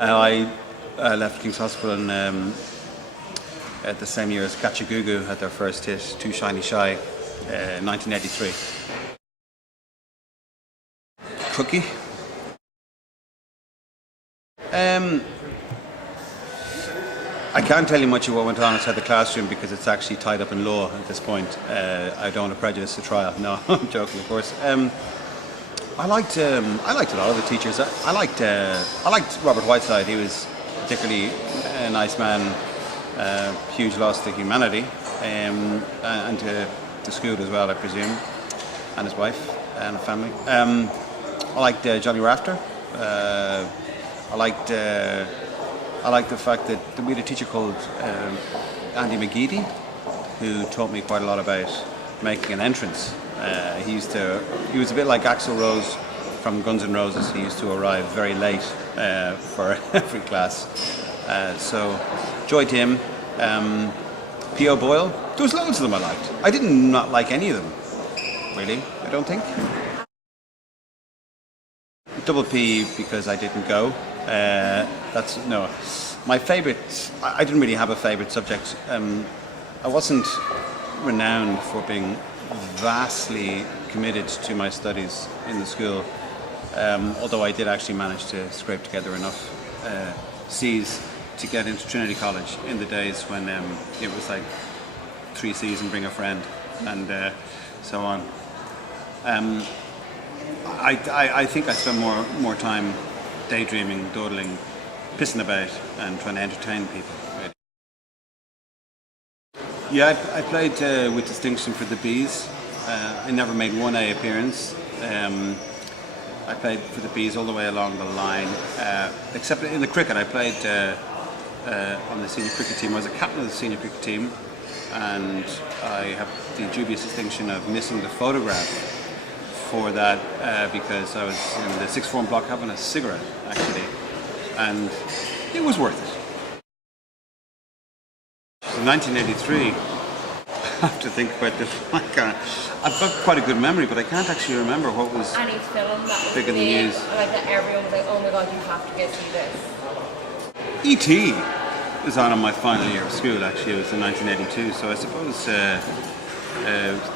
I left King's Hospital at the same year as Cooke had their first hit, Too Shiny Shy, 1983. Cookie. I can't tell you much of what went on inside the classroom because it's actually tied up in law at this point. I don't want to prejudice the trial. No, I'm joking, of course. I liked a lot of the teachers. I liked Robert Whiteside. He was particularly a nice man. Huge loss to humanity and to school as well, I presume, and his wife and family. I liked Johnny Rafter. I liked the fact that we had a teacher called Andy McGeady, who taught me quite a lot about making an entrance. He was a bit like Axl Rose from Guns N' Roses. He used to arrive very late for every class. So enjoyed him. P.O. Boyle. There was loads of them I liked. I did not like any of them, really, I don't think. Double P because I didn't go. My favourite, I didn't really have a favourite subject. I wasn't renowned for being vastly committed to my studies in the school, although I did actually manage to scrape together enough C's to get into Trinity College in the days when it was like 3 C's and bring a friend and so on. I think I spent more time daydreaming, dawdling, pissing about and trying to entertain people. Yeah, I played with distinction for the Bees. I never made one A appearance. I played for the Bees all the way along the line, except in the cricket. I played on the senior cricket team. I was a captain of the senior cricket team, and I have the dubious distinction of missing the photograph for that because I was in the sixth form block having a cigarette, actually, and it was worth it. So 1983, I have to think about this. I've got quite a good memory, but I can't actually remember what was any film that was big in the news. Like that everyone was like, oh my god, you have to go see this. E.T. was on in my final year of school, actually. It was in 1982, so I suppose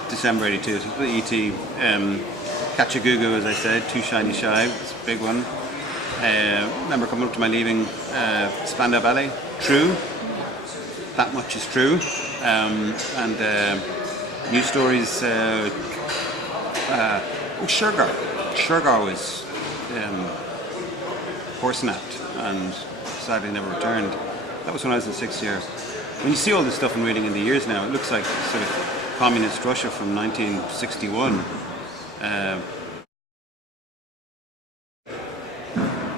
December 82, so E.T. Catch a Goo-Goo, as I said, Too Shiny Shy, was a big one. Remember coming up to my leaving, Spandau Ballet, True, That Much Is True, and News Stories, Shergar. Shergar was horse-napped and sadly never returned. That was when I was in 6th year. When you see all this stuff and reading in the years now, it looks like sort of communist Russia from 1961.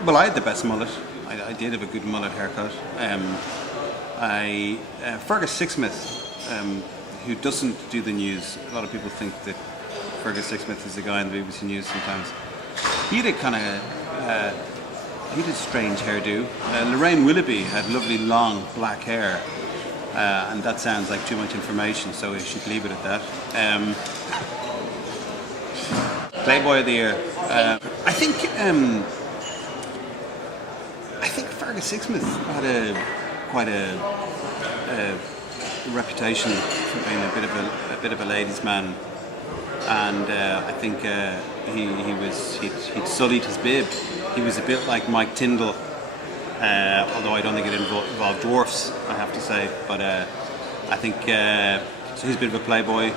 Well, I had the best mullet. I did have a good mullet haircut. Fergus Sixsmith, who doesn't do the news. A lot of people think that Fergus Sixsmith is the guy in the BBC News sometimes. He had a strange hairdo. Lorraine Willoughby had lovely long black hair, and that sounds like too much information, so we should leave it at that. Playboy of the Year. I think Fergus Sixsmith had quite a reputation for being a bit of a ladies' man, and I think he'd sullied his bib. He was a bit like Mike Tyndall, although I don't think it involved dwarfs, I have to say. But I think so he's a bit of a playboy.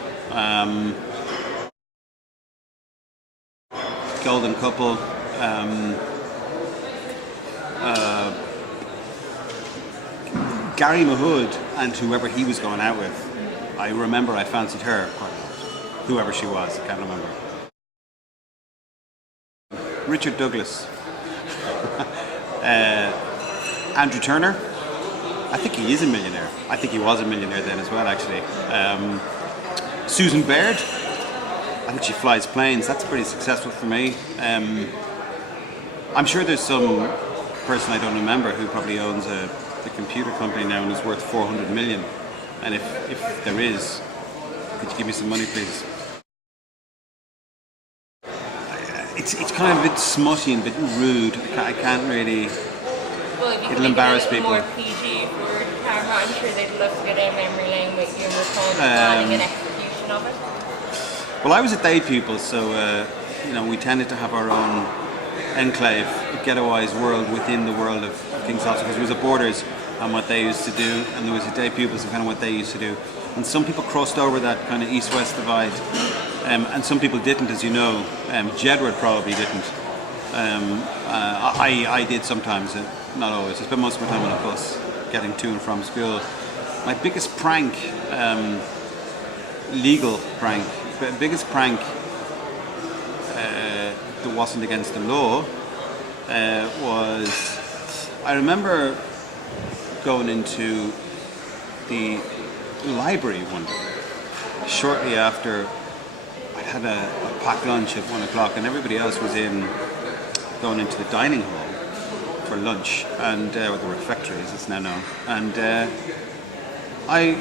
Golden Couple. Gary Mahood and whoever he was going out with. I remember I fancied her quite a lot. Whoever she was, I can't remember. Richard Douglas. Andrew Turner. I think he is a millionaire. I think he was a millionaire then as well, actually. Susan Baird. I think she flies planes. That's pretty successful for me. I'm sure there's some person I don't remember who probably owns the computer company now and is worth 400 million. And if there is, could you give me some money, please? It's kind of a bit smutty and a bit rude. I can't really Well, if you it'll could make embarrass it a little people. more PG for the camera, I'm sure they'd love to go down memory lane with you and recall the planning and execution of it. Well, I was a day pupil, so we tended to have our own enclave, ghettoized world within the world of King's Hospital, because there was a borders on what they used to do, and there was a day pupils and kind of what they used to do. And some people crossed over that kind of east-west divide, and some people didn't, as you know. Jedward probably didn't. I did sometimes, not always. I spent most of my time on a bus, getting to and from school. My biggest prank, legal prank, biggest prank that wasn't against the law was, I remember going into the library one day, shortly after I had a packed lunch at 1 o'clock, and everybody else was going into the dining hall for lunch, and or the refectory as it's now known. And I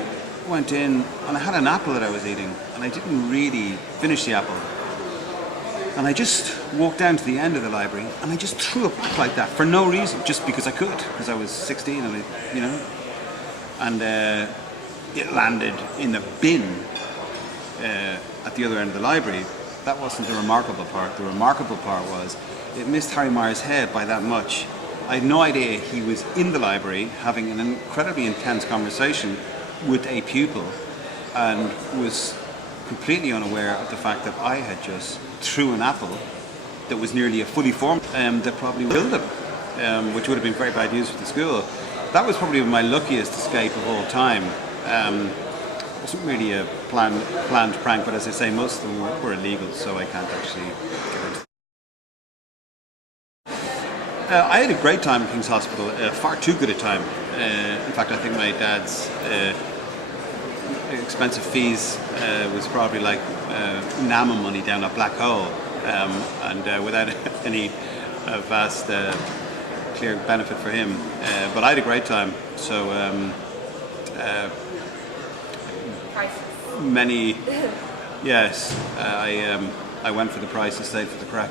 went in and I had an apple that I was eating, and I didn't really finish the apple. And I just walked down to the end of the library and I just threw it back like that for no reason, just because I could, because I was 16 and and it landed in the bin at the other end of the library. That wasn't the remarkable part. The remarkable part was it missed Harry Myers' head by that much. I had no idea he was in the library having an incredibly intense conversation with a pupil, and was completely unaware of the fact that I had just threw an apple that was nearly a fully formed that probably killed him, which would have been very bad news for the school. That was probably my luckiest escape of all time. It wasn't really a planned prank, but as I say, most of them were illegal, so I can't actually get into. I had a great time at King's Hospital, far too good a time. In fact, I think my dad's expensive fees was probably like NAMA money down a black hole, and without any vast clear benefit for him. But I had a great time. So many, yes, I went for the price and stayed for the crack.